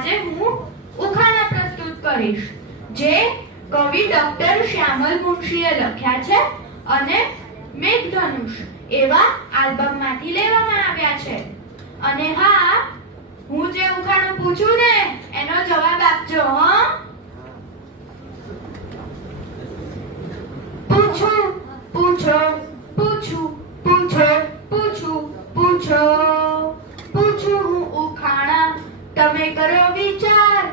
આજે હું ઉખાણા પ્રસ્તુત કરીશ જે કવિ ડોક્ટર શ્યામલ મુનશીએ લખ્યા છે અને મેઘધનુષ એવા આલ્બમમાંથી લેવામાં આવ્યા છે. અને હા, હું જે ઉખાણું પૂછું ને એનો જવાબ આપજો. પૂછું પૂછો પૂછું પૂછો પૂછું પૂછો પૂછું હું ઉખાણા, તમે કરો વિચાર,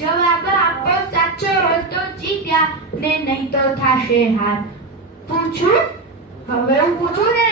જવાબ આપો સાચો તો જીત્યા ને નહીં તો થાશે હાર. પૂછું? હવે હું પૂછું ને.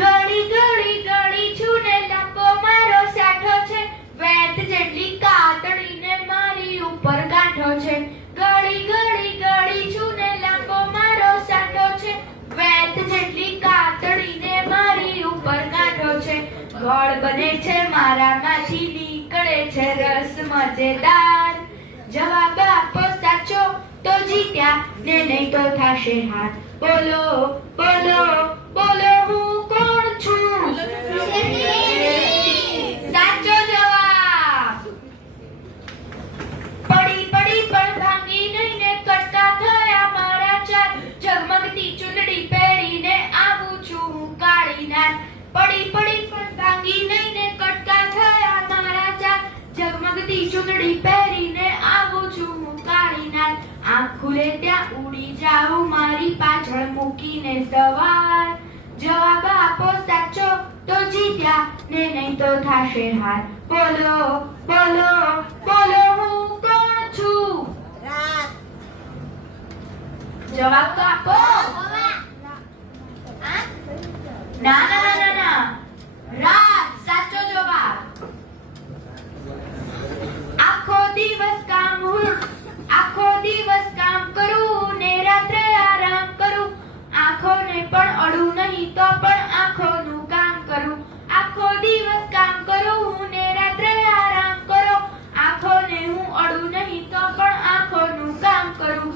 ગળી ગળી ગળી છું ને લાંબો મારો સાઠો છે, વેત જેટલી કાતડીને મારી ઉપર ગાંઠો છે. ગળી ગળી ગળી છું ને લાંબો મારો સાઠો છે, વેત જેટલી કાતડીને મારી ઉપર ગાંઠો છે. ગોળ બને છે મારામાંથી નીકળે છે રસ મજેદાર, જવાબ આપો સાચો તો જીત્યા ને નહીં તો થાશે હાર. બોલો બોલો બોલો હું કોણ છું? સાચો જવાબ. પડી પડી પણ ભાંગી નહીં ને કટકા થયા મારા ચાર, ઝગમગતી ચૂંદડી પહેરીને આવું છું હું કાળી નાર. પડી પડી પણ ભાંગી નહીં ને કટકા થયા મારા ચાર, ઝગમગતી ચૂંદડી પહેરીને આવું છું હું કાળી નાર. આંખ ખુલે ત્યાં ઉડી જાઉં મારી પાછળ મૂકીને સવાર, જવાબ આપો સાચો તો જીત્યા ને નહીં તો થાશે હાર. બોલો બોલો બોલો હું કોણ છું? જવાબ તો આપો. ના ના ના ના, રાત સાચો જવાબ. આખો દિવસ કામ કરું ને રાત્રે આરામ કરું, આંખોને પણ અડું નહીં તો પણ આંખોનું કામ કરું. આખો દિવસ કામ કરું ને રાત્રે આરામ કરું, આંખોને હું અડું નહીં તો પણ આંખોનું કામ કરું.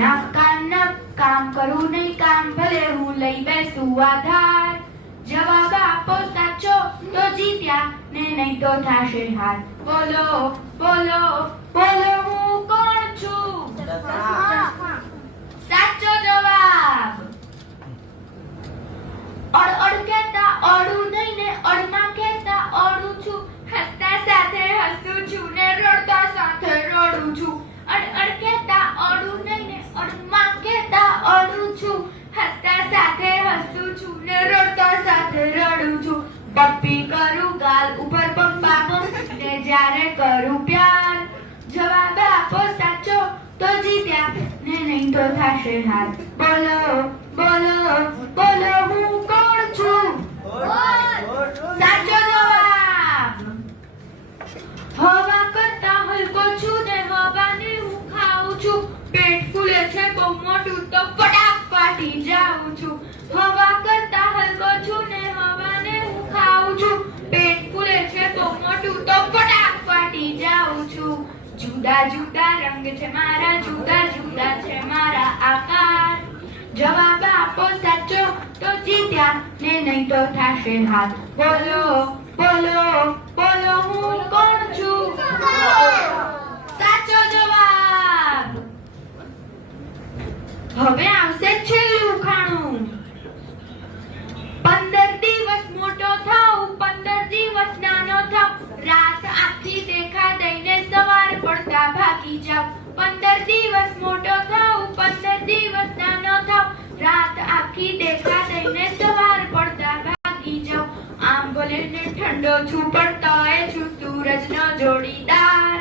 નાક કામ કરું નહીં કામ ભલે હું લઈ બેસું આધાર, જવાબ આપો સાચો તો જીત્યા ને નહીં તો થાશે હાર. બોલો બોલો બોલો હું કોણ છું? સાચો જવાબ. અડ કહેતા અડું નહીં ને અડમાં કહેતા અડું છું, હસતા સાથે હસું છું ને રડતા સાથે રડું છું. અડ કહેતા અડું નહીં ને અડમાં કહેતા અડું છું, હસતા સાથે હસું છું ને રડતા સાથે રડું છું. પપ્પી કરું ગાલ ઉપર પપ્પા ને જ્યારે કરું પ્યાર, જવાબ આપો સાચો તો જીત્યા ને નહીં તો થાશે હાર. બોલો બોલો બોલો હું કોણ છું? સાચો જવાબ. હવા કરતા હલકો છું ને હવાને હું ખાઉં છું, પેટ ફૂલે છે બહુ મોટું તો ફટાક ફાટી જાઉં છું. હવા કરતા હલકો છું ને હવાને હું ખાઉં છું, પેટ ફૂલે છે બહુ મોટું તો ફટાક ફાટી જાઉં છું. જુદા જુદા રંગ છે મારા, જુદા જુદા છે મારા આકાર, જવાબ આપો સાચો તો જીત્યા ને નહીં તો થાશે હાર. બોલો બોલો બોલો હું કોણ છું? સાચો જવાબ. હવે આવશે છેલ્લું ઉખાણું. 15 દિવસ મોટો થાઉં 15 દિવસ નાનો થાઉં, રાત આખી દેખા દઈને સવાર પડતા ભાગી જાઉં. 15 દિવસ મોટો થાઉં 15 દિવસ નાનો થાઉં, રાત આખી દેખા દઈને સવાર પડતા ભાગી જાઉં. આમ ભલે ને ઠંડો છું પણ તોય છું સૂરજનો જોડીદાર,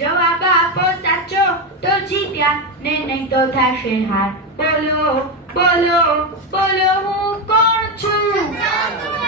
જવાબ આપો સાચો તો જીત્યા ને નહીં તો થાશે હાર. બોલો બોલો બોલો હું કોણ છું?